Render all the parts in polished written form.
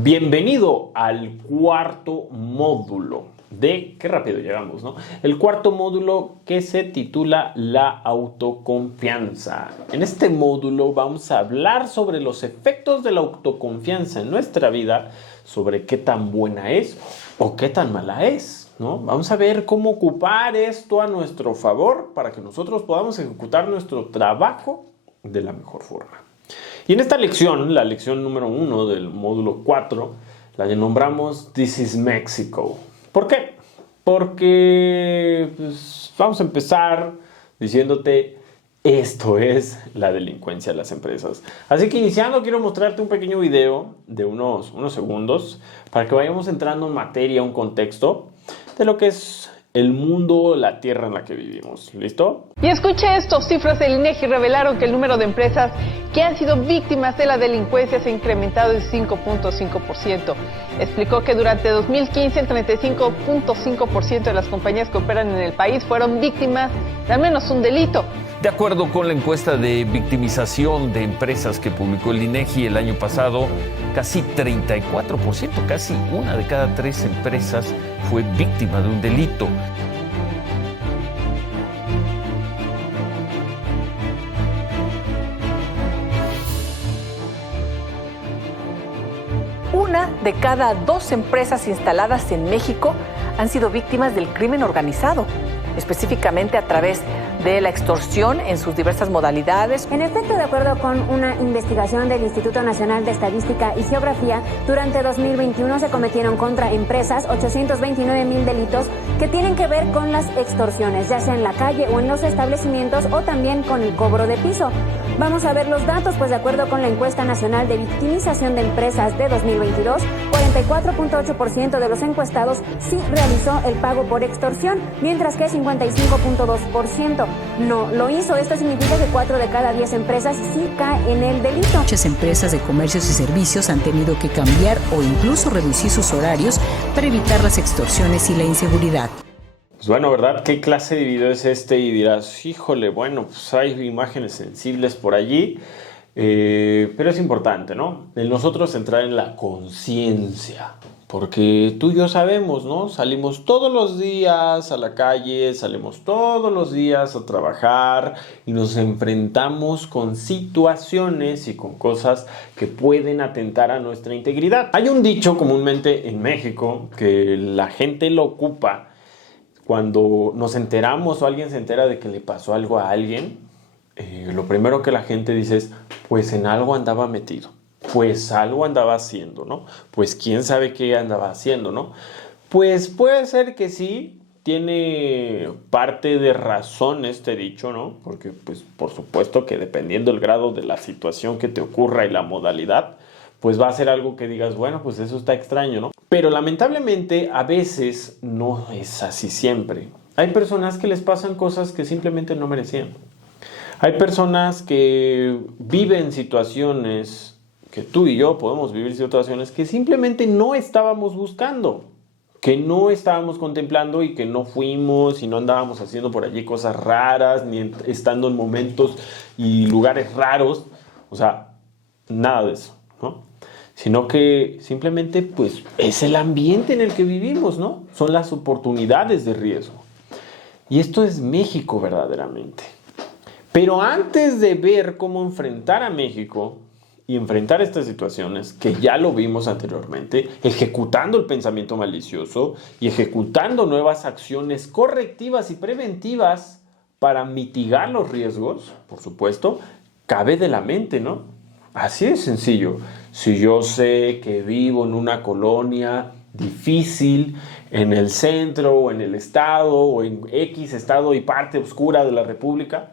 Bienvenido al cuarto módulo de, qué rápido llegamos, ¿no? El cuarto módulo que se titula La autoconfianza. En este módulo vamos a hablar sobre los efectos de la autoconfianza en nuestra vida, sobre qué tan buena es o qué tan mala es, ¿no? Vamos a ver cómo ocupar esto a nuestro favor para que nosotros podamos ejecutar nuestro trabajo de la mejor forma. Y en esta lección, la lección número 1 del módulo 4, la nombramos This is Mexico. ¿Por qué? Porque vamos a empezar diciéndote esto es la delincuencia de las empresas. Así que iniciando quiero mostrarte un pequeño video de unos segundos para que vayamos entrando en materia, un contexto de lo que es el mundo, la tierra en la que vivimos. ¿Listo? Y escuche esto, cifras del INEGI revelaron que el número de empresas que han sido víctimas de la delincuencia se ha incrementado en 5.5%. Explicó que durante 2015 el 35.5% de las compañías que operan en el país fueron víctimas de al menos un delito. De acuerdo con la encuesta de victimización de empresas que publicó el INEGI el año pasado, casi 34%, casi una de cada 3 empresas fue víctima de un delito. Una de cada 2 empresas instaladas en México han sido víctimas del crimen organizado, específicamente a través de la extorsión en sus diversas modalidades. En efecto, de acuerdo con una investigación del Instituto Nacional de Estadística y Geografía, durante 2021 se cometieron contra empresas 829,000 delitos que tienen que ver con las extorsiones, ya sea en la calle o en los establecimientos o también con el cobro de piso. Vamos a ver los datos, pues de acuerdo con la encuesta nacional de victimización de empresas de 2022, 44.8% de los encuestados sí realizó el pago por extorsión, mientras que 55.2% no lo hizo. Esto significa que 4 de cada 10 empresas sí caen en el delito. Muchas empresas de comercios y servicios han tenido que cambiar o incluso reducir sus horarios para evitar las extorsiones y la inseguridad. Pues bueno, ¿verdad? ¿Qué clase de video es este? Y dirás, híjole, bueno, pues hay imágenes sensibles por allí, pero es importante, ¿no? El nosotros entrar en la conciencia, porque tú y yo sabemos, ¿no? Salimos todos los días a la calle, salimos todos los días a trabajar y nos enfrentamos con situaciones y con cosas que pueden atentar a nuestra integridad. Hay un dicho comúnmente en México que la gente lo ocupa cuando nos enteramos o alguien se entera de que le pasó algo a alguien. Lo primero que la gente dice es, pues en algo andaba metido. Pues algo andaba haciendo, ¿no? Pues quién sabe qué andaba haciendo, ¿no? Pues puede ser que sí, tiene parte de razón este dicho, ¿no? Porque pues por supuesto que dependiendo del grado de la situación que te ocurra y la modalidad, pues va a ser algo que digas, bueno, pues eso está extraño, ¿no? Pero lamentablemente a veces no es así siempre. Hay personas que les pasan cosas que simplemente no merecían. Hay personas que viven situaciones que tú y yo podemos vivir situaciones que simplemente no estábamos buscando, que no estábamos contemplando y que no fuimos y no andábamos haciendo por allí cosas raras, ni estando en momentos y lugares raros, o sea, nada de eso, ¿no? Sino que simplemente pues es el ambiente en el que vivimos, ¿no? Son las oportunidades de riesgo. Y esto es México verdaderamente. Pero antes de ver cómo enfrentar a México y enfrentar estas situaciones, que ya lo vimos anteriormente, ejecutando el pensamiento malicioso y ejecutando nuevas acciones correctivas y preventivas para mitigar los riesgos, por supuesto, cabe de la mente, ¿no? Así de sencillo. Si yo sé que vivo en una colonia difícil, en el centro o en el estado o en X estado y parte oscura de la república,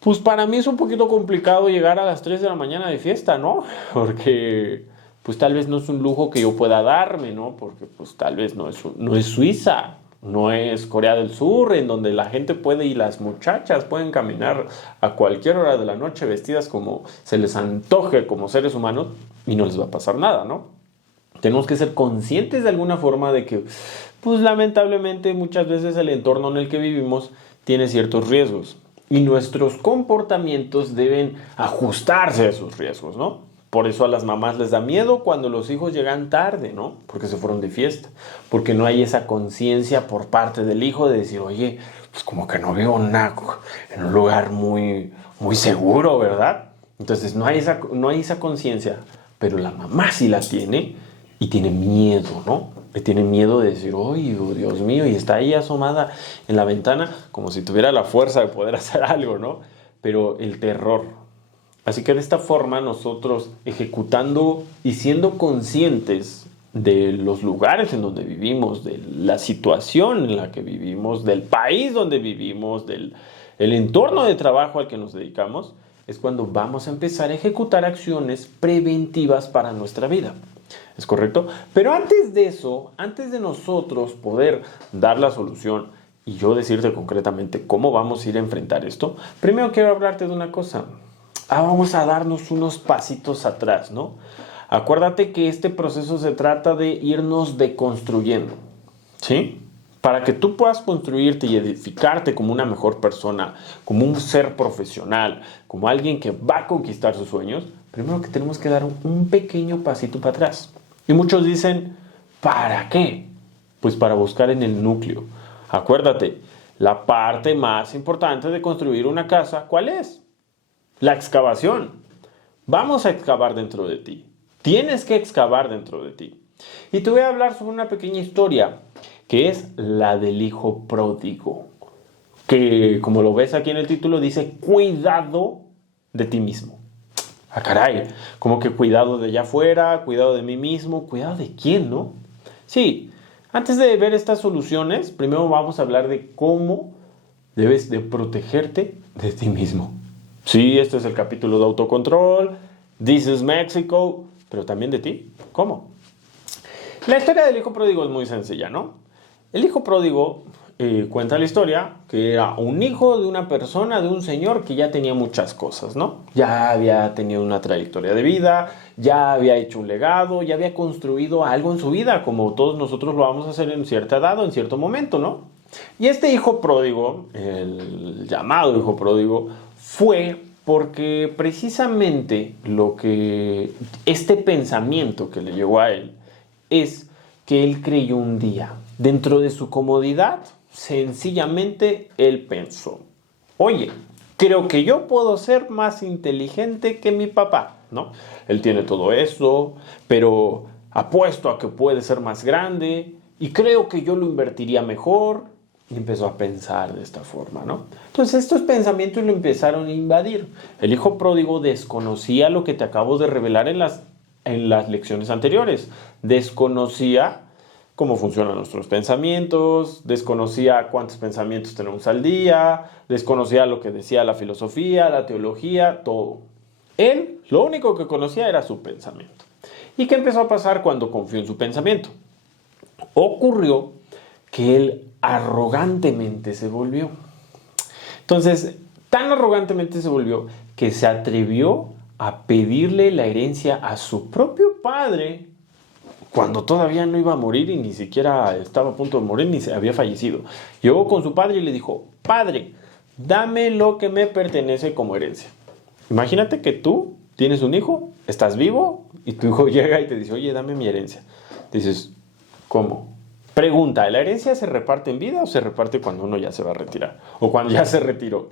pues para mí es un poquito complicado llegar a las 3 de la mañana de fiesta, ¿no? Porque pues tal vez no es un lujo que yo pueda darme, ¿no? Porque pues tal vez no es Suiza, no es Corea del Sur, en donde la gente puede y las muchachas pueden caminar a cualquier hora de la noche vestidas como se les antoje como seres humanos y no les va a pasar nada, ¿no? Tenemos que ser conscientes de alguna forma de que, pues lamentablemente muchas veces el entorno en el que vivimos tiene ciertos riesgos y nuestros comportamientos deben ajustarse a esos riesgos, ¿no? Por eso a las mamás les da miedo cuando los hijos llegan tarde, ¿no? Porque se fueron de fiesta. Porque no hay esa conciencia por parte del hijo de decir, oye, pues como que no veo nada en un lugar muy, muy seguro, ¿verdad? Entonces no hay esa conciencia, pero la mamá sí la tiene y tiene miedo, ¿no? Le tiene miedo de decir, oye, Dios mío, y está ahí asomada en la ventana como si tuviera la fuerza de poder hacer algo, ¿no? Pero el terror. Así que de esta forma nosotros ejecutando y siendo conscientes de los lugares en donde vivimos, de la situación en la que vivimos, del país donde vivimos, del el entorno de trabajo al que nos dedicamos, es cuando vamos a empezar a ejecutar acciones preventivas para nuestra vida. ¿Es correcto? Pero antes de eso, antes de nosotros poder dar la solución y yo decirte concretamente cómo vamos a ir a enfrentar esto, primero quiero hablarte de una cosa. Vamos a darnos unos pasitos atrás, ¿no? Acuérdate que este proceso se trata de irnos deconstruyendo, ¿sí? Para que tú puedas construirte y edificarte como una mejor persona, como un ser profesional, como alguien que va a conquistar sus sueños, primero que tenemos que dar un pequeño pasito para atrás. Y muchos dicen, ¿para qué? Pues para buscar en el núcleo. Acuérdate, la parte más importante de construir una casa, ¿cuál es? La excavación. Vamos a excavar dentro de ti. Tienes que excavar dentro de ti. Y te voy a hablar sobre una pequeña historia que es la del hijo pródigo. Que, como lo ves aquí en el título, dice cuidado de ti mismo. Ah, caray, como que cuidado de allá afuera, cuidado de mí mismo, cuidado de quién, ¿no? Sí, antes de ver estas soluciones, primero vamos a hablar de cómo debes de protegerte de ti mismo. Sí, este es el capítulo de autocontrol, This is Mexico, pero también de ti. ¿Cómo? La historia del hijo pródigo es muy sencilla, ¿no? El hijo pródigo cuenta la historia que era un hijo de una persona, de un señor que ya tenía muchas cosas, ¿no? Ya había tenido una trayectoria de vida, ya había hecho un legado, ya había construido algo en su vida, como todos nosotros lo vamos a hacer en cierta edad o en cierto momento, ¿no? Y este hijo pródigo, el llamado hijo pródigo, fue porque precisamente este pensamiento que le llegó a él es que él creyó un día, dentro de su comodidad, sencillamente él pensó, oye, creo que yo puedo ser más inteligente que mi papá, ¿no? Él tiene todo eso, pero apuesto a que puede ser más grande y creo que yo lo invertiría mejor. Y empezó a pensar de esta forma, ¿no? Entonces estos pensamientos lo empezaron a invadir. El hijo pródigo desconocía lo que te acabo de revelar en las lecciones anteriores. Desconocía cómo funcionan nuestros pensamientos, desconocía cuántos pensamientos tenemos al día, desconocía lo que decía la filosofía, la teología, todo. Él, lo único que conocía era su pensamiento. ¿Y qué empezó a pasar cuando confió en su pensamiento? Ocurrió que él arrogantemente se volvió. Entonces, tan arrogantemente se volvió que se atrevió a pedirle la herencia a su propio padre cuando todavía no iba a morir y ni siquiera estaba a punto de morir ni se había fallecido. Llegó con su padre y le dijo, padre, dame lo que me pertenece como herencia. Imagínate que tú tienes un hijo, estás vivo y tu hijo llega y te dice, oye, dame mi herencia. Dices, ¿cómo? Pregunta, ¿la herencia se reparte en vida o se reparte cuando uno ya se va a retirar? O cuando ya se retiró.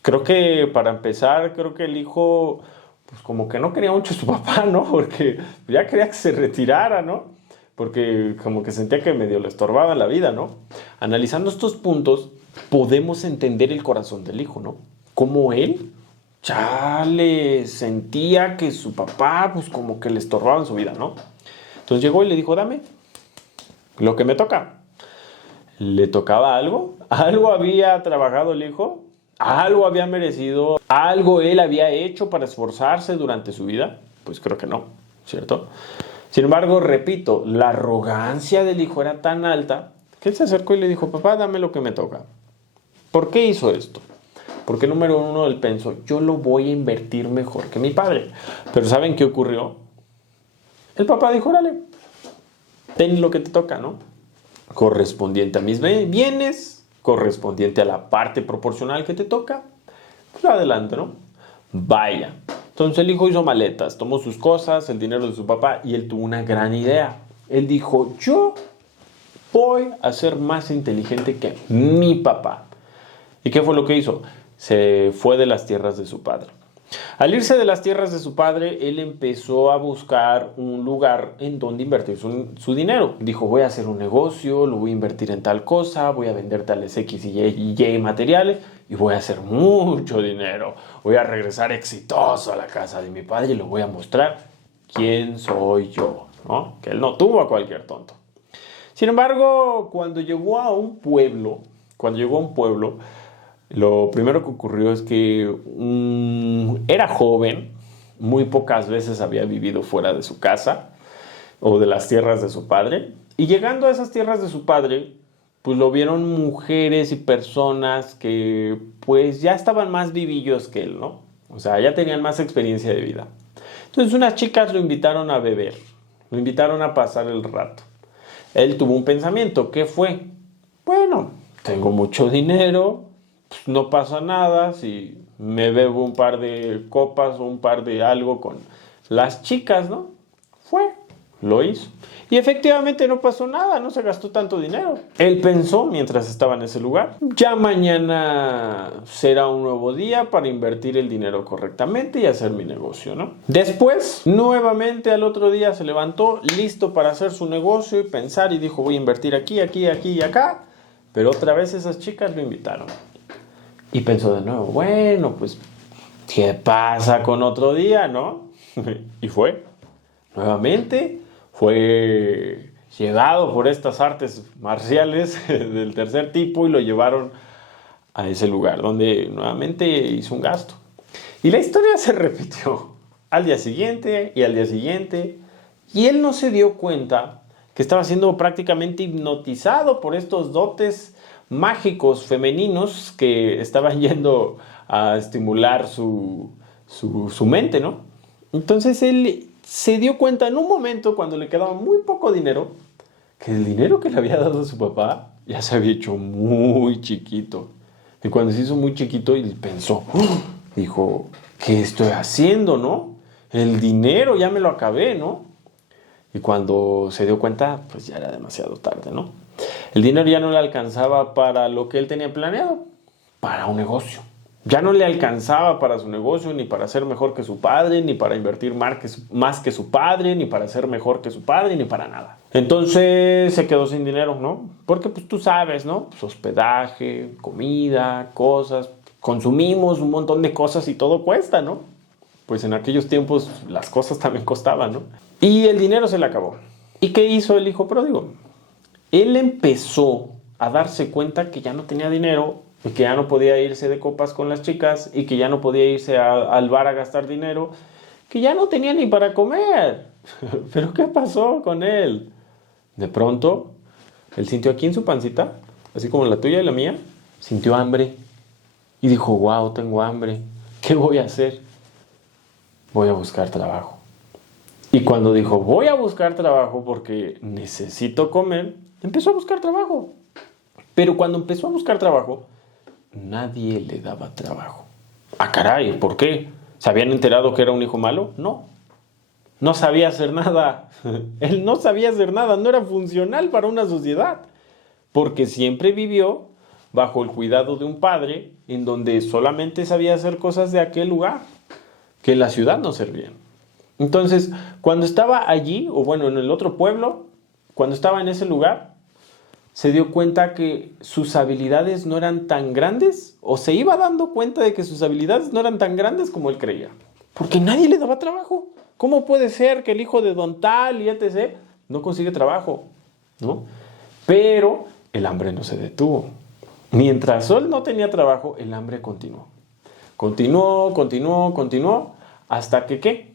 Creo que para empezar, creo que el hijo, pues como que no quería mucho a su papá, ¿no? Porque ya quería que se retirara, ¿no? Porque como que sentía que medio le estorbaba la vida, ¿no? Analizando estos puntos, podemos entender el corazón del hijo, ¿no? Como él ya le sentía que su papá, pues como que le estorbaba en su vida, ¿no? Entonces llegó y le dijo, dame lo que me toca. ¿Le tocaba algo? ¿Algo había trabajado el hijo? ¿Algo había merecido? ¿Algo él había hecho para esforzarse durante su vida? Pues creo que no, ¿cierto? Sin embargo, repito, la arrogancia del hijo era tan alta que él se acercó y le dijo, papá, dame lo que me toca. ¿Por qué hizo esto? Porque número uno, él pensó, yo lo voy a invertir mejor que mi padre. Pero ¿saben qué ocurrió? El papá dijo, órale, ten lo que te toca, ¿no? Correspondiente a mis bienes, correspondiente a la parte proporcional que te toca, pues adelante, ¿no? Vaya. Entonces el hijo hizo maletas, tomó sus cosas, el dinero de su papá y él tuvo una gran idea. Él dijo, yo voy a ser más inteligente que mi papá. ¿Y qué fue lo que hizo? Se fue de las tierras de su padre. Al irse de las tierras de su padre, él empezó a buscar un lugar en donde invertir su dinero. Dijo, voy a hacer un negocio, lo voy a invertir en tal cosa, voy a vender tales X y Y materiales y voy a hacer mucho dinero. Voy a regresar exitoso a la casa de mi padre y le voy a mostrar quién soy yo, ¿no? Que él no tuvo a cualquier tonto. Sin embargo, cuando llegó a un pueblo, lo primero que ocurrió es que era joven, muy pocas veces había vivido fuera de su casa o de las tierras de su padre. Y llegando a esas tierras de su padre, pues lo vieron mujeres y personas que pues ya estaban más vivillos que él, ¿no? O sea, ya tenían más experiencia de vida. Entonces unas chicas lo invitaron a beber, lo invitaron a pasar el rato. Él tuvo un pensamiento, ¿qué fue? Bueno, tengo mucho dinero, pues no pasa nada si me bebo un par de copas o un par de algo con las chicas, ¿no? Lo hizo. Y efectivamente no pasó nada, no se gastó tanto dinero. Él pensó mientras estaba en ese lugar, ya mañana será un nuevo día para invertir el dinero correctamente y hacer mi negocio, ¿no? Después, nuevamente al otro día se levantó, listo para hacer su negocio y pensar y dijo, voy a invertir aquí, aquí, aquí y acá. Pero otra vez esas chicas lo invitaron. Y pensó de nuevo, bueno, pues, ¿qué pasa con otro día, no? Y fue. Nuevamente fue llevado por estas artes marciales del tercer tipo y lo llevaron a ese lugar donde nuevamente hizo un gasto. Y la historia se repitió al día siguiente y al día siguiente. Y él no se dio cuenta que estaba siendo prácticamente hipnotizado por estos dotes mágicos femeninos que estaban yendo a estimular su mente, ¿no? Entonces él se dio cuenta en un momento, cuando le quedaba muy poco dinero, que el dinero que le había dado a su papá ya se había hecho muy chiquito. Y cuando se hizo muy chiquito, él pensó, dijo, ¿qué estoy haciendo, no? El dinero ya me lo acabé, ¿no? Y cuando se dio cuenta, pues ya era demasiado tarde, ¿no? El dinero ya no le alcanzaba para lo que él tenía planeado, para un negocio. Ya no le alcanzaba para su negocio, ni para ser mejor que su padre, ni para invertir más que su padre, ni para ser mejor que su padre, ni para nada. Entonces se quedó sin dinero, ¿no? Porque pues tú sabes, ¿no? Pues, hospedaje, comida, cosas. Consumimos un montón de cosas y todo cuesta, ¿no? Pues en aquellos tiempos las cosas también costaban, ¿no? Y el dinero se le acabó. ¿Y qué hizo el hijo pródigo? Él empezó a darse cuenta que ya no tenía dinero, y que ya no podía irse de copas con las chicas, y que ya no podía irse al bar a gastar dinero, que ya no tenía ni para comer. ¿Pero qué pasó con él? De pronto, él sintió aquí en su pancita, así como la tuya y la mía, sintió hambre. Y dijo, wow, tengo hambre. ¿Qué voy a hacer? Voy a buscar trabajo. Y cuando dijo, voy a buscar trabajo porque necesito comer, empezó a buscar trabajo. Pero cuando empezó a buscar trabajo, nadie le daba trabajo. Ah, caray, ¿por qué? ¿Se habían enterado que era un hijo malo? No. No sabía hacer nada. Él no sabía hacer nada, no era funcional para una sociedad. Porque siempre vivió bajo el cuidado de un padre en donde solamente sabía hacer cosas de aquel lugar, que en la ciudad no servían. Entonces, cuando estaba allí, o bueno, en el otro pueblo, cuando estaba en ese lugar, se dio cuenta que sus habilidades no eran tan grandes, o se iba dando cuenta de que sus habilidades no eran tan grandes como él creía. Porque nadie le daba trabajo. ¿Cómo puede ser que el hijo de don tal y etc. no consigue trabajo? ¿No? Pero el hambre no se detuvo. Mientras él no tenía trabajo, el hambre continuó. Continuó, hasta que ¿qué?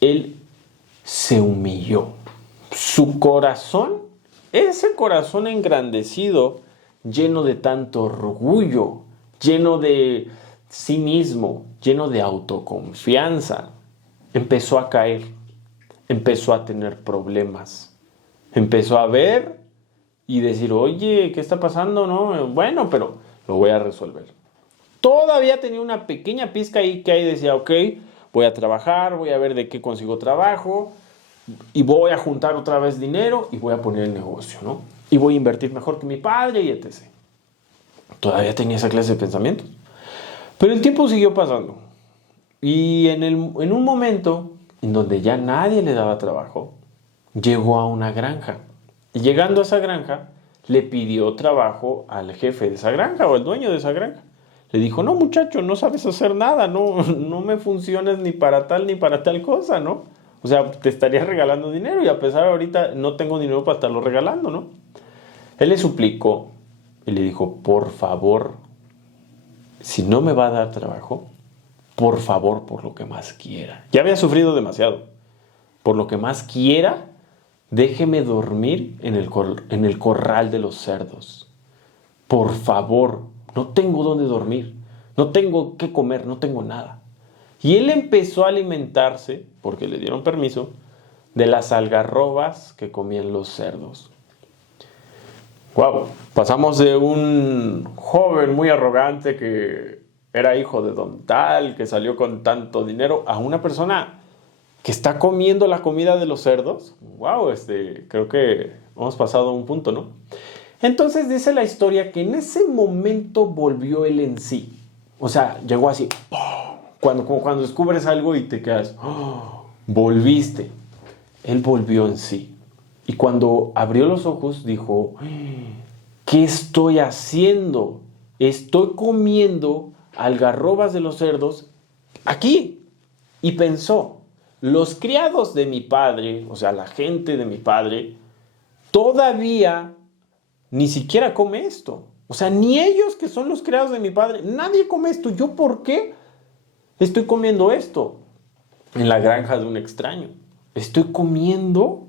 Él se humilló. Su corazón, ese corazón engrandecido, lleno de tanto orgullo, lleno de sí mismo, lleno de autoconfianza, empezó a caer, empezó a tener problemas, empezó a ver y decir, oye, ¿qué está pasando? No, bueno, pero lo voy a resolver. Todavía tenía una pequeña pizca ahí que ahí decía, ok, voy a trabajar, voy a ver de qué consigo trabajo y voy a juntar otra vez dinero y voy a poner el negocio, ¿no? Y voy a invertir mejor que mi padre y etc. Todavía tenía esa clase de pensamientos. Pero el tiempo siguió pasando. Y en un momento en donde ya nadie le daba trabajo, llegó a una granja. Y llegando a esa granja, le pidió trabajo al jefe de esa granja o al dueño de esa granja. Le dijo, no muchacho, no sabes hacer nada, no me funcionas ni para tal cosa, ¿no? O sea, te estaría regalando dinero y a pesar de ahorita no tengo dinero para estarlo regalando, ¿no? Él le suplicó y le dijo, por favor, si no me va a dar trabajo, por favor, por lo que más quiera. Ya había sufrido demasiado. Por lo que más quiera, déjeme dormir en el corral de los cerdos. Por favor, no tengo dónde dormir. No tengo qué comer, no tengo nada. Y él empezó a alimentarse, porque le dieron permiso, de las algarrobas que comían los cerdos. Wow, pasamos de un joven muy arrogante que era hijo de don tal, que salió con tanto dinero, a una persona que está comiendo la comida de los cerdos. Wow, creo que hemos pasado a un punto, ¿no? Entonces dice la historia que en ese momento volvió él en sí. O sea, llegó así, como cuando descubres algo y te quedas, volviste. Él volvió en sí. Y cuando abrió los ojos dijo, ¿qué estoy haciendo? Estoy comiendo algarrobas de los cerdos aquí. Y pensó, los criados de mi padre, o sea, la gente de mi padre, todavía ni siquiera come esto. O sea, ni ellos que son los criados de mi padre, nadie come esto. ¿Yo por qué estoy comiendo esto? En la granja de un extraño. Estoy comiendo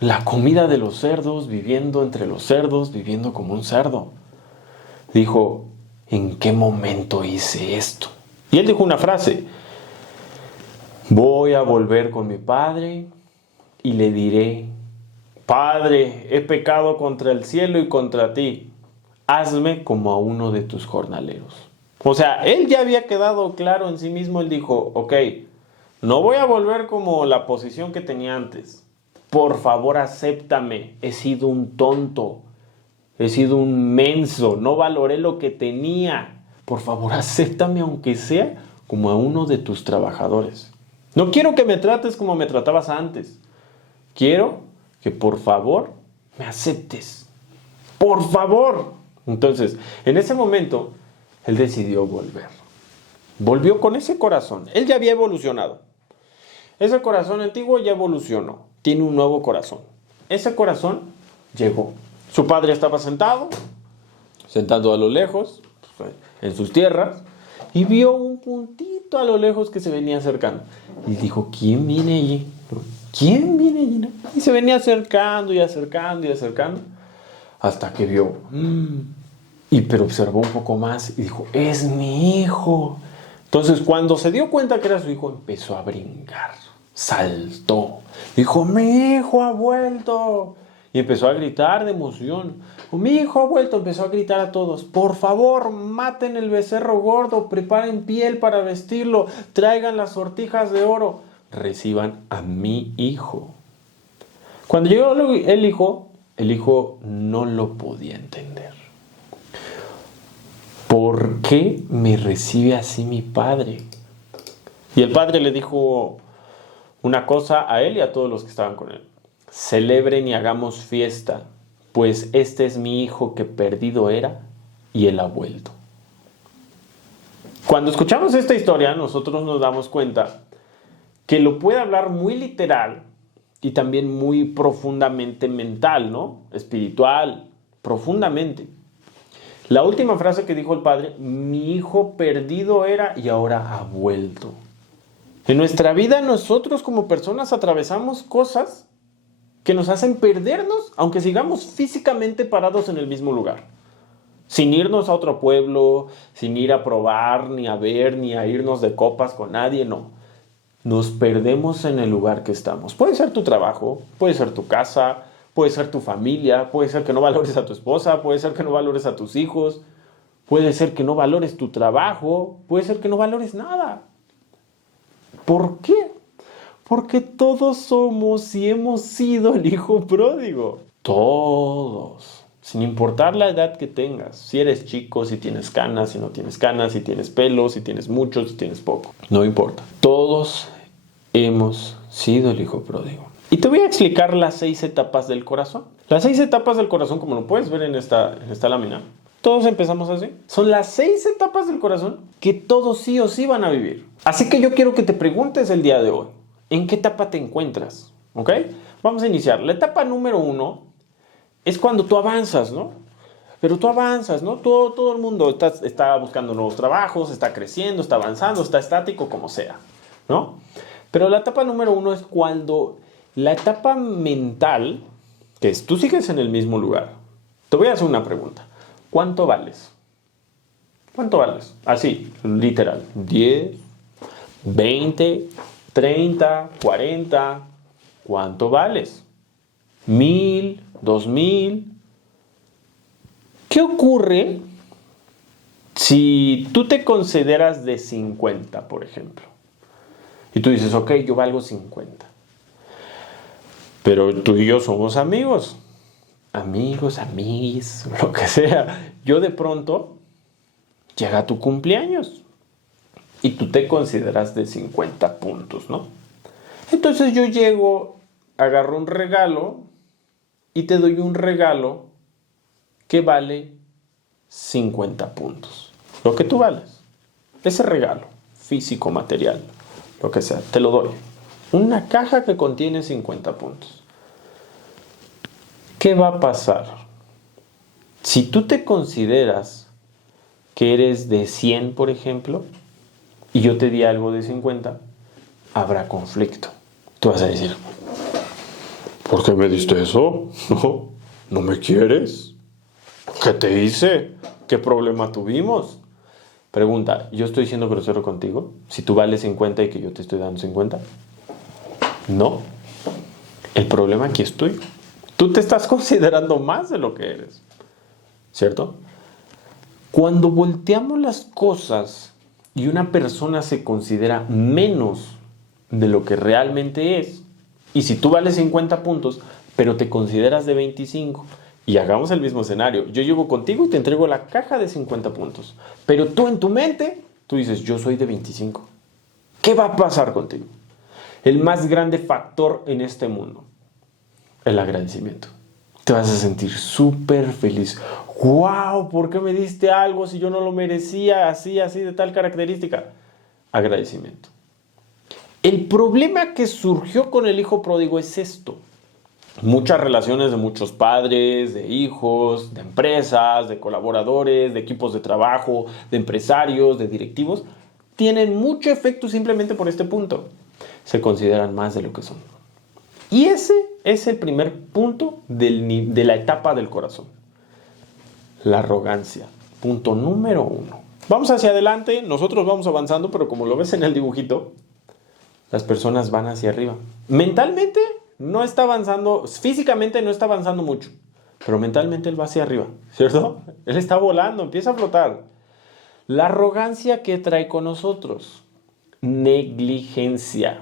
la comida de los cerdos, viviendo entre los cerdos, viviendo como un cerdo. Dijo, ¿en qué momento hice esto? Y él dijo una frase, voy a volver con mi padre y le diré, Padre, he pecado contra el cielo y contra ti, hazme como a uno de tus jornaleros. O sea, él ya había quedado claro en sí mismo, él dijo, ok, no voy a volver como la posición que tenía antes. Por favor, acéptame. He sido un tonto. He sido un menso. No valoré lo que tenía. Por favor, acéptame aunque sea como a uno de tus trabajadores. No quiero que me trates como me tratabas antes. Quiero que por favor me aceptes. Por favor. Entonces, en ese momento, él decidió volver. Volvió con ese corazón. Él ya había evolucionado. Ese corazón antiguo ya evolucionó. Tiene un nuevo corazón. Ese corazón llegó. Su padre estaba sentado a lo lejos, en sus tierras, y vio un puntito a lo lejos que se venía acercando. Y dijo, ¿quién viene allí? ¿Quién viene allí? Y se venía acercando y acercando y acercando, hasta que vio. Pero observó un poco más y dijo, es mi hijo. Entonces, cuando se dio cuenta que era su hijo, empezó a brincar. Saltó. Dijo, mi hijo ha vuelto. Y empezó a gritar de emoción. Mi hijo ha vuelto. Empezó a gritar a todos. Por favor, maten el becerro gordo. Preparen piel para vestirlo. Traigan las sortijas de oro. Reciban a mi hijo. Cuando llegó el hijo no lo podía entender. ¿Por qué me recibe así mi padre? Y el padre le dijo una cosa a él y a todos los que estaban con él. Celebren y hagamos fiesta, pues este es mi hijo que perdido era y él ha vuelto. Cuando escuchamos esta historia, nosotros nos damos cuenta que lo puede hablar muy literal y también muy profundamente mental, ¿no? Espiritual, profundamente. La última frase que dijo el padre, mi hijo perdido era y ahora ha vuelto. En nuestra vida nosotros como personas atravesamos cosas que nos hacen perdernos, aunque sigamos físicamente parados en el mismo lugar. Sin irnos a otro pueblo, sin ir a probar, ni a ver, ni a irnos de copas con nadie, no. Nos perdemos en el lugar que estamos. Puede ser tu trabajo, puede ser tu casa, puede ser tu familia, puede ser que no valores a tu esposa, puede ser que no valores a tus hijos, puede ser que no valores tu trabajo, puede ser que no valores nada. ¿Por qué? Porque todos somos y hemos sido el hijo pródigo. Todos. Sin importar la edad que tengas. Si eres chico, si tienes canas, si no tienes canas, si tienes pelo, si tienes mucho, si tienes poco. No importa. Todos hemos sido el hijo pródigo. Y te voy a explicar las 6 etapas del corazón. Las 6 etapas del corazón, como lo puedes ver en esta lámina, todos empezamos así. Son las 6 etapas del corazón que todos sí o sí van a vivir. Así que yo quiero que te preguntes el día de hoy, ¿en qué etapa te encuentras? ¿Ok? Vamos a iniciar. La etapa número 1 es cuando tú avanzas, ¿no? Pero tú avanzas, ¿no? Todo el mundo está buscando nuevos trabajos, está creciendo, está avanzando, está estático, como sea, ¿no? Pero la etapa número 1 es cuando la etapa mental, que es tú sigues en el mismo lugar. Te voy a hacer una pregunta. ¿Cuánto vales? ¿Cuánto vales? Así, literal. 10, 20, 30, 40. ¿Cuánto vales? 1000, 2000. ¿Qué ocurre si tú te consideras de 50, por ejemplo? Y tú dices, ok, yo valgo 50. Pero tú y yo somos amigos. Amigos, amiguis, lo que sea. Yo de pronto llega tu cumpleaños y tú te consideras de 50 puntos, ¿no? Entonces yo llego, agarro un regalo y te doy un regalo que vale 50 puntos. Lo que tú vales. Ese regalo, físico, material, lo que sea, te lo doy. Una caja que contiene 50 puntos. ¿Qué va a pasar? Si tú te consideras que eres de 100, por ejemplo, y yo te di algo de 50, habrá conflicto. Tú vas a decir, ¿por qué me diste eso? ¿No me quieres? ¿Qué te hice? ¿Qué problema tuvimos? Pregunta, ¿yo estoy siendo grosero contigo? Si tú vales 50 y que yo te estoy dando 50. No. El problema aquí es tuyo. Tú te estás considerando más de lo que eres. ¿Cierto? Cuando volteamos las cosas y una persona se considera menos de lo que realmente es, y si tú vales 50 puntos, pero te consideras de 25, y hagamos el mismo escenario, yo llego contigo y te entrego la caja de 50 puntos, pero tú en tu mente, tú dices, yo soy de 25. ¿Qué va a pasar contigo? El más grande factor en este mundo, el agradecimiento. Te vas a sentir súper feliz. ¡Wow! ¿Por qué me diste algo si yo no lo merecía? Así, de tal característica. Agradecimiento. El problema que surgió con el hijo pródigo es esto. Muchas relaciones de muchos padres, de hijos, de empresas, de colaboradores, de equipos de trabajo, de empresarios, de directivos, tienen mucho efecto simplemente por este punto. Se consideran más de lo que son. Y ese es el primer punto de la etapa del corazón. La arrogancia. Punto número 1. Vamos hacia adelante, nosotros vamos avanzando, pero como lo ves en el dibujito, las personas van hacia arriba. Mentalmente no está avanzando, físicamente no está avanzando mucho, pero mentalmente él va hacia arriba, ¿cierto? Él está volando, empieza a flotar. La arrogancia que trae con nosotros, negligencia.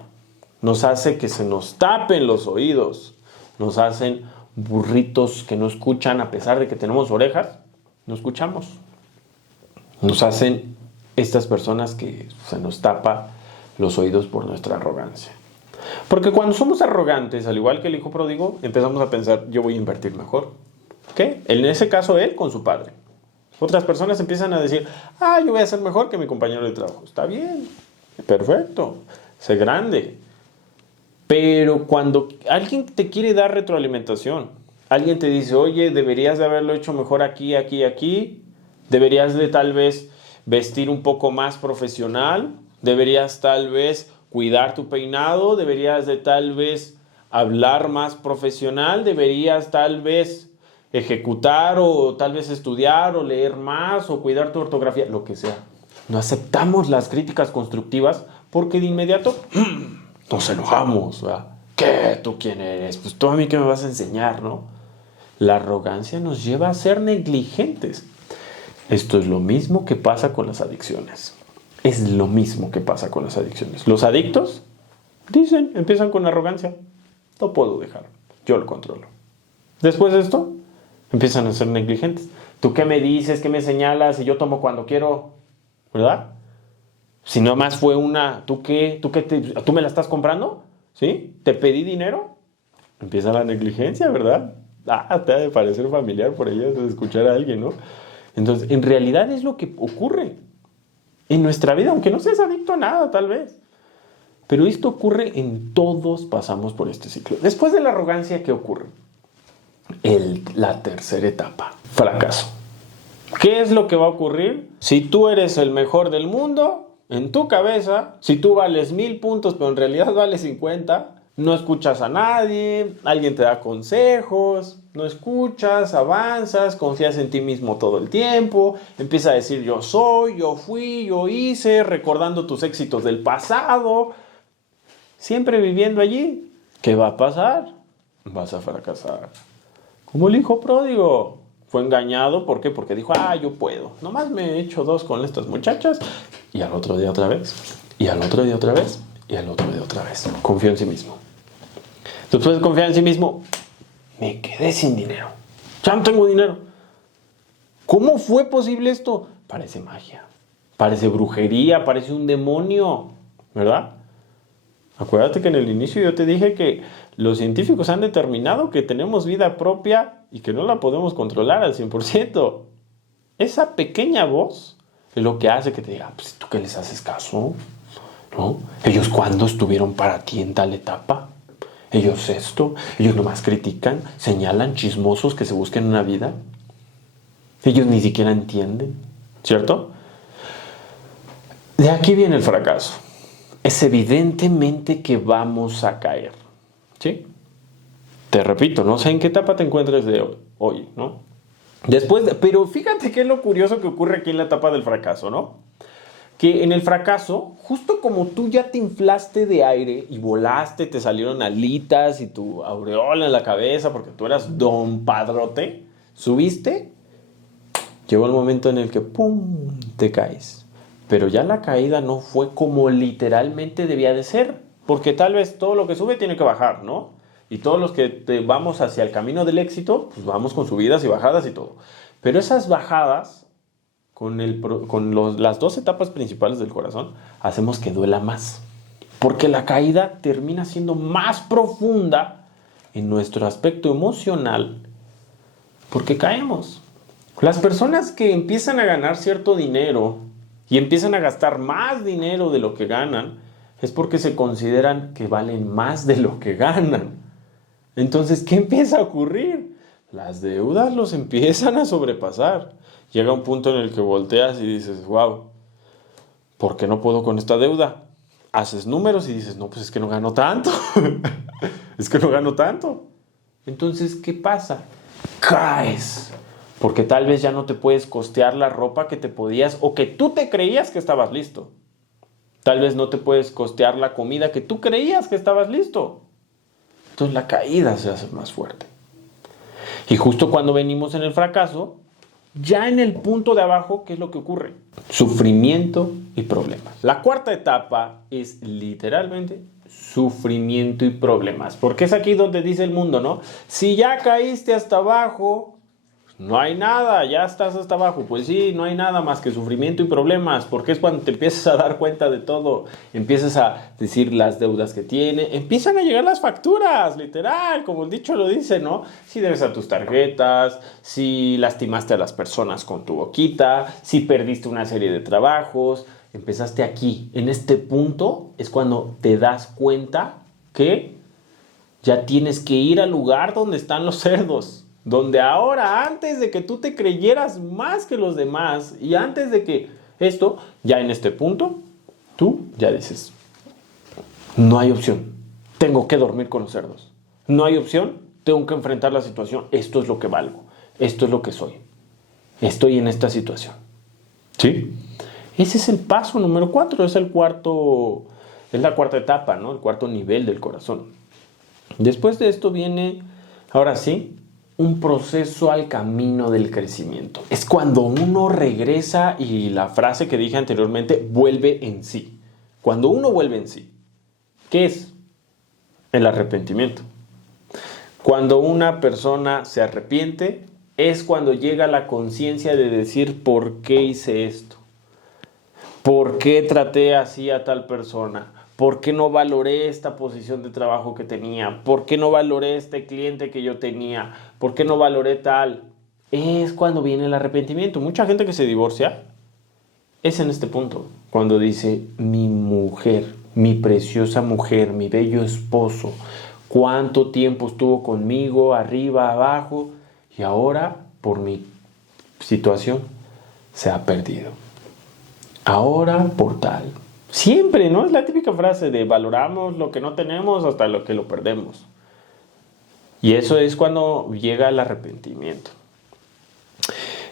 Nos hace que se nos tapen los oídos. Nos hacen burritos que no escuchan a pesar de que tenemos orejas. No escuchamos. Nos hacen estas personas que se nos tapa los oídos por nuestra arrogancia. Porque cuando somos arrogantes, al igual que el hijo pródigo, empezamos a pensar, yo voy a invertir mejor. ¿Qué? En ese caso, él con su padre. Otras personas empiezan a decir, yo voy a ser mejor que mi compañero de trabajo. Está bien, perfecto, sé grande. Pero cuando alguien te quiere dar retroalimentación, alguien te dice, oye, deberías de haberlo hecho mejor aquí, aquí, aquí, deberías de tal vez vestir un poco más profesional, deberías tal vez cuidar tu peinado, deberías de tal vez hablar más profesional, deberías tal vez ejecutar o tal vez estudiar o leer más o cuidar tu ortografía, lo que sea. No aceptamos las críticas constructivas porque de inmediato nos enojamos, ¿verdad? ¿Qué? ¿Tú quién eres? Pues tú a mí que me vas a enseñar, ¿no? La arrogancia nos lleva a ser negligentes. Esto es lo mismo que pasa con las adicciones. Es lo mismo que pasa con las adicciones. Los adictos dicen, empiezan con arrogancia. No puedo dejar, yo lo controlo. Después de esto, empiezan a ser negligentes. ¿Tú qué me dices? ¿Qué me señalas? Si yo tomo cuando quiero, ¿verdad? Si nomás fue una, ¿tú qué? ¿Tú me la estás comprando? ¿Sí? ¿Te pedí dinero? Empieza la negligencia, ¿verdad? Te ha de parecer familiar por ahí de escuchar a alguien, ¿no? Entonces, en realidad es lo que ocurre en nuestra vida, aunque no seas adicto a nada, tal vez. Pero esto ocurre en todos, pasamos por este ciclo. Después de la arrogancia, ¿qué ocurre? La tercera etapa, fracaso. ¿Qué es lo que va a ocurrir? Si tú eres el mejor del mundo, en tu cabeza, si tú vales 1000 puntos, pero en realidad vales 50, no escuchas a nadie, alguien te da consejos, no escuchas, avanzas, confías en ti mismo todo el tiempo, empieza a decir yo soy, yo fui, yo hice, recordando tus éxitos del pasado, siempre viviendo allí. ¿Qué va a pasar? Vas a fracasar. Como el hijo pródigo. Fue engañado, ¿por qué? Porque dijo, yo puedo. Nomás me he hecho 2 con estas muchachas. Y al otro día otra vez. Y al otro día otra vez. Y al otro día otra vez. Confió en sí mismo. Después de confiar en sí mismo, me quedé sin dinero. Ya no tengo dinero. ¿Cómo fue posible esto? Parece magia. Parece brujería. Parece un demonio. ¿Verdad? Acuérdate que en el inicio yo te dije que los científicos han determinado que tenemos vida propia y que no la podemos controlar al 100%. Esa pequeña voz es lo que hace que te diga, pues ¿tú qué les haces caso? ¿No? ¿Ellos cuándo estuvieron para ti en tal etapa? ¿Ellos esto? ¿Ellos nomás critican, señalan, chismosos que se busquen una vida? Ellos ni siquiera entienden, ¿cierto? De aquí viene el fracaso. Es evidentemente que vamos a caer, ¿sí? Te repito, no sé en qué etapa te encuentres de hoy, ¿no? Pero fíjate qué es lo curioso que ocurre aquí en la etapa del fracaso, ¿no? Que en el fracaso, justo como tú ya te inflaste de aire y volaste, te salieron alitas y tu aureola en la cabeza porque tú eras don padrote, subiste, llegó el momento en el que ¡pum!, te caes. Pero ya la caída no fue como literalmente debía de ser, porque tal vez todo lo que sube tiene que bajar, ¿no? Y todos los que vamos hacia el camino del éxito, pues vamos con subidas y bajadas y todo. Pero esas bajadas, las 2 etapas principales del corazón, hacemos que duela más. Porque la caída termina siendo más profunda en nuestro aspecto emocional, porque caemos. Las personas que empiezan a ganar cierto dinero y empiezan a gastar más dinero de lo que ganan, es porque se consideran que valen más de lo que ganan. Entonces, ¿qué empieza a ocurrir? Las deudas los empiezan a sobrepasar. Llega un punto en el que volteas y dices, wow, ¿por qué no puedo con esta deuda? Haces números y dices, no, pues es que no gano tanto. Es que no gano tanto. Entonces, ¿qué pasa? Caes. Porque tal vez ya no te puedes costear la ropa que te podías o que tú te creías que estabas listo. Tal vez no te puedes costear la comida que tú creías que estabas listo. Entonces la caída se hace más fuerte. Y justo cuando venimos en el fracaso, ya en el punto de abajo, ¿qué es lo que ocurre? Sufrimiento y problemas. La 4ª etapa es literalmente sufrimiento y problemas. Porque es aquí donde dice el mundo, ¿no? Si ya caíste hasta abajo, no hay nada, ya estás hasta abajo. Pues sí, no hay nada más que sufrimiento y problemas, porque es cuando te empiezas a dar cuenta de todo, empiezas a decir las deudas que tiene, empiezan a llegar las facturas, literal, como el dicho lo dice, ¿no? Si debes a tus tarjetas, si lastimaste a las personas con tu boquita, si perdiste una serie de trabajos, empezaste aquí. En este punto es cuando te das cuenta que ya tienes que ir al lugar donde están los cerdos. Donde ahora, antes de que tú te creyeras más que los demás y antes de que esto, ya en este punto, tú ya dices, no hay opción, tengo que dormir con los cerdos. No hay opción, tengo que enfrentar la situación, esto es lo que valgo, esto es lo que soy, estoy en esta situación. ¿Sí? Ese es el paso número 4, es la 4ª etapa, ¿no? El 4º nivel del corazón. Después de esto viene, ahora sí, un proceso al camino del crecimiento. Es cuando uno regresa y la frase que dije anteriormente, vuelve en sí. Cuando uno vuelve en sí, ¿qué es? El arrepentimiento. Cuando una persona se arrepiente, es cuando llega la conciencia de decir, ¿por qué hice esto? ¿Por qué traté así a tal persona? ¿Por qué no valoré esta posición de trabajo que tenía? ¿Por qué no valoré este cliente que yo tenía? ¿Por qué no valoré tal? Es cuando viene el arrepentimiento. Mucha gente que se divorcia es en este punto, cuando dice, mi mujer, mi preciosa mujer, mi bello esposo, cuánto tiempo estuvo conmigo, arriba, abajo, y ahora, por mi situación, se ha perdido. Ahora, por tal. Siempre, ¿no? Es la típica frase de valoramos lo que no tenemos hasta lo que lo perdemos. Y eso es cuando llega el arrepentimiento.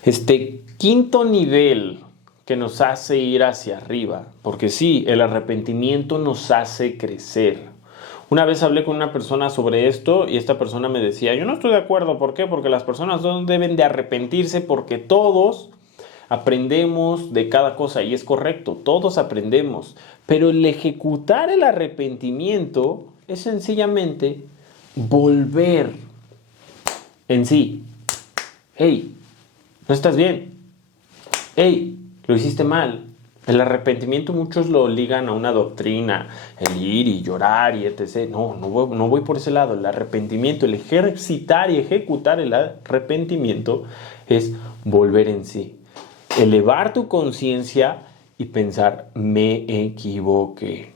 Este quinto nivel que nos hace ir hacia arriba, porque sí, el arrepentimiento nos hace crecer. Una vez hablé con una persona sobre esto y esta persona me decía, yo no estoy de acuerdo, ¿por qué? Porque las personas no deben de arrepentirse porque todos aprendemos de cada cosa y es correcto, todos aprendemos, pero el ejecutar el arrepentimiento es sencillamente volver en sí. Hey, no estás bien. Hey, lo hiciste mal. El arrepentimiento muchos lo ligan a una doctrina, el ir y llorar y etc. No voy por ese lado. El arrepentimiento, el ejercitar y ejecutar el arrepentimiento es volver en sí. Elevar tu conciencia y pensar, me equivoqué.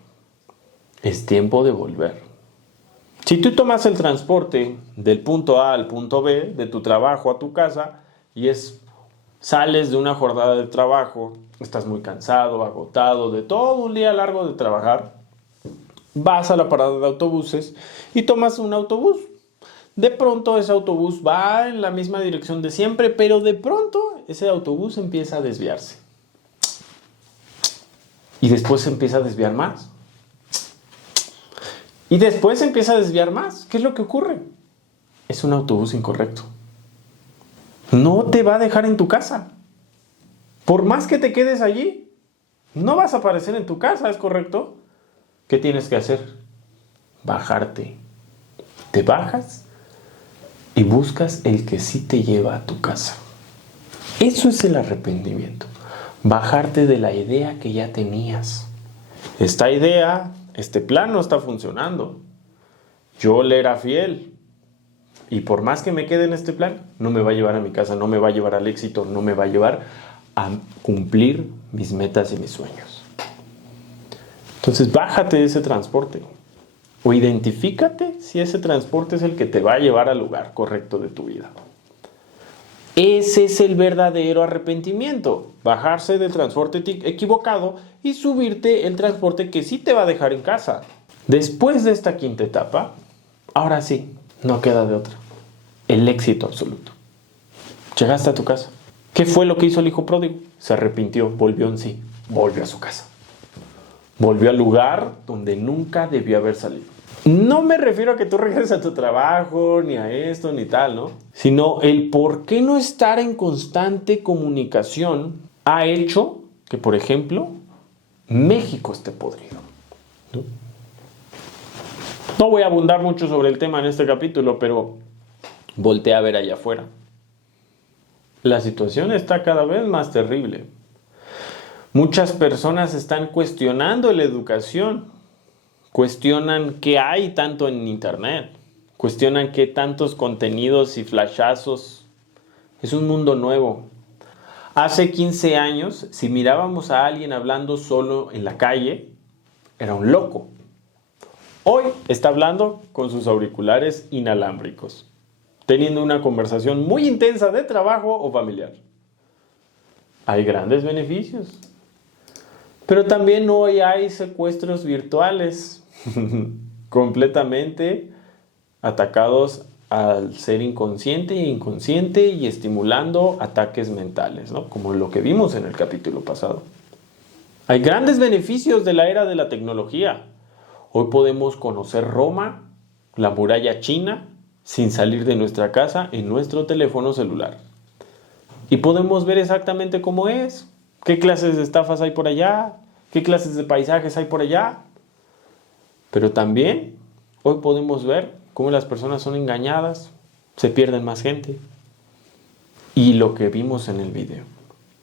Es tiempo de volver. Si tú tomas el transporte del punto A al punto B, de tu trabajo a tu casa, y sales de una jornada de trabajo, estás muy cansado, agotado, de todo un día largo de trabajar, vas a la parada de autobuses y tomas un autobús. De pronto ese autobús va en la misma dirección de siempre, pero de pronto ese autobús empieza a desviarse. Y después se empieza a desviar más. Y después se empieza a desviar más. ¿Qué es lo que ocurre? Es un autobús incorrecto. No te va a dejar en tu casa. Por más que te quedes allí, no vas a aparecer en tu casa, ¿es correcto? ¿Qué tienes que hacer? Bajarte. Te bajas y buscas el que sí te lleva a tu casa. Eso es el arrepentimiento. Bajarte de la idea que ya tenías. Esta idea, este plan no está funcionando. Yo le era fiel. Y por más que me quede en este plan, no me va a llevar a mi casa, no me va a llevar al éxito, no me va a llevar a cumplir mis metas y mis sueños. Entonces, bájate de ese transporte. O identifícate si ese transporte es el que te va a llevar al lugar correcto de tu vida. Ese es el verdadero arrepentimiento. Bajarse del transporte equivocado y subirte el transporte que sí te va a dejar en casa. Después de esta quinta etapa, ahora sí, no queda de otra. El éxito absoluto. Llegaste a tu casa. ¿Qué fue lo que hizo el hijo pródigo? Se arrepintió, volvió en sí, volvió a su casa. Volvió al lugar donde nunca debió haber salido. No me refiero a que tú regreses a tu trabajo, ni a esto, ni tal, ¿no? Sino el por qué no estar en constante comunicación ha hecho que, por ejemplo, México esté podrido, ¿no? No voy a abundar mucho sobre el tema en este capítulo, pero voltea a ver allá afuera. La situación está cada vez más terrible. Muchas personas están cuestionando la educación, cuestionan qué hay tanto en internet, cuestionan qué tantos contenidos y flashazos. Es un mundo nuevo. Hace 15 años, si mirábamos a alguien hablando solo en la calle, era un loco. Hoy está hablando con sus auriculares inalámbricos, teniendo una conversación muy intensa de trabajo o familiar. Hay grandes beneficios. Pero también hoy hay secuestros virtuales completamente atacados al ser inconsciente e inconsciente y estimulando ataques mentales, ¿no? Como lo que vimos en el capítulo pasado. Hay grandes beneficios de la era de la tecnología. Hoy podemos conocer Roma, la muralla china, sin salir de nuestra casa en nuestro teléfono celular. Y podemos ver exactamente cómo es, qué clases de estafas hay por allá, qué clases de paisajes hay por allá. Pero también hoy podemos ver cómo las personas son engañadas, se pierden más gente. Y lo que vimos en el video,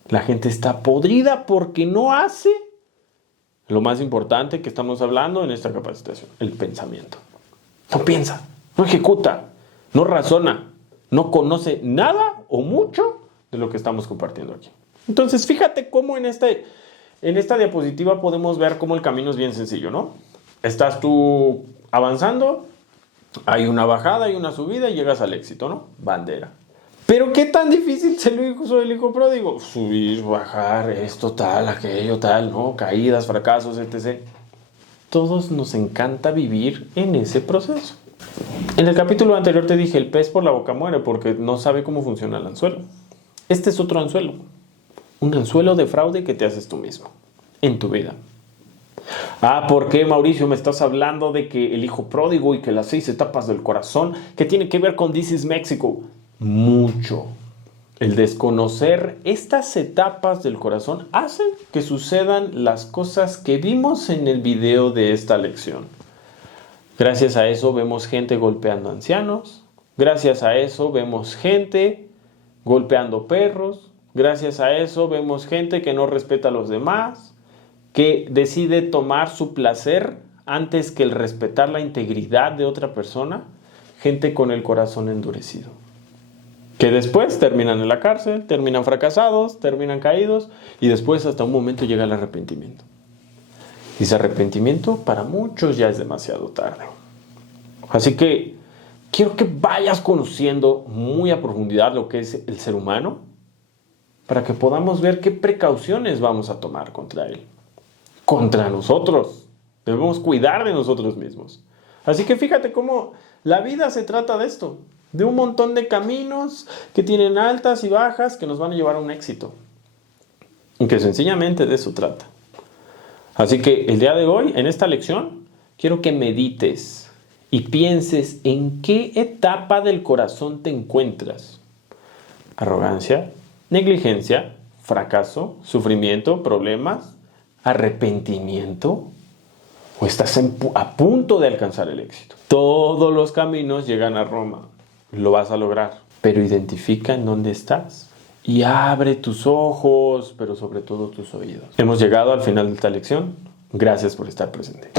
la gente está podrida porque no hace lo más importante que estamos hablando en esta capacitación, el pensamiento. No piensa, no ejecuta, no razona, no conoce nada o mucho de lo que estamos compartiendo aquí. Entonces, fíjate cómo en esta diapositiva podemos ver cómo el camino es bien sencillo, ¿no? Estás tú avanzando, hay una bajada, hay una subida y llegas al éxito, ¿no? Bandera. Pero ¿qué tan difícil se lo hizo el hijo pródigo? Subir, bajar, esto, tal, aquello, tal, ¿no? Caídas, fracasos, etc. Todos nos encanta vivir en ese proceso. En el capítulo anterior te dije, el pez por la boca muere porque no sabe cómo funciona el anzuelo. Este es otro anzuelo. Un anzuelo de fraude que te haces tú mismo, en tu vida. Ah, ¿por qué, Mauricio, me estás hablando de que el hijo pródigo y que las 6 etapas del corazón, que tiene que ver con This is Mexico? Mucho. El desconocer estas etapas del corazón hace que sucedan las cosas que vimos en el video de esta lección. Gracias a eso vemos gente golpeando ancianos. Gracias a eso vemos gente golpeando perros. Gracias a eso vemos gente que no respeta a los demás, que decide tomar su placer antes que el respetar la integridad de otra persona. Gente con el corazón endurecido, que después terminan en la cárcel, terminan fracasados, terminan caídos y después hasta un momento llega el arrepentimiento. Y ese arrepentimiento para muchos ya es demasiado tarde. Así que quiero que vayas conociendo muy a profundidad lo que es el ser humano para que podamos ver qué precauciones vamos a tomar contra él. Contra nosotros. Debemos cuidar de nosotros mismos. Así que fíjate cómo la vida se trata de esto. De un montón de caminos que tienen altas y bajas que nos van a llevar a un éxito. Y que sencillamente de eso trata. Así que el día de hoy, en esta lección, quiero que medites y pienses en qué etapa del corazón te encuentras. Arrogancia, negligencia, fracaso, sufrimiento, problemas, arrepentimiento. ¿O estás a punto de alcanzar el éxito? Todos los caminos llegan a Roma. Lo vas a lograr, pero identifica en dónde estás y abre tus ojos, pero sobre todo tus oídos. Hemos llegado al final de esta lección. Gracias por estar presente.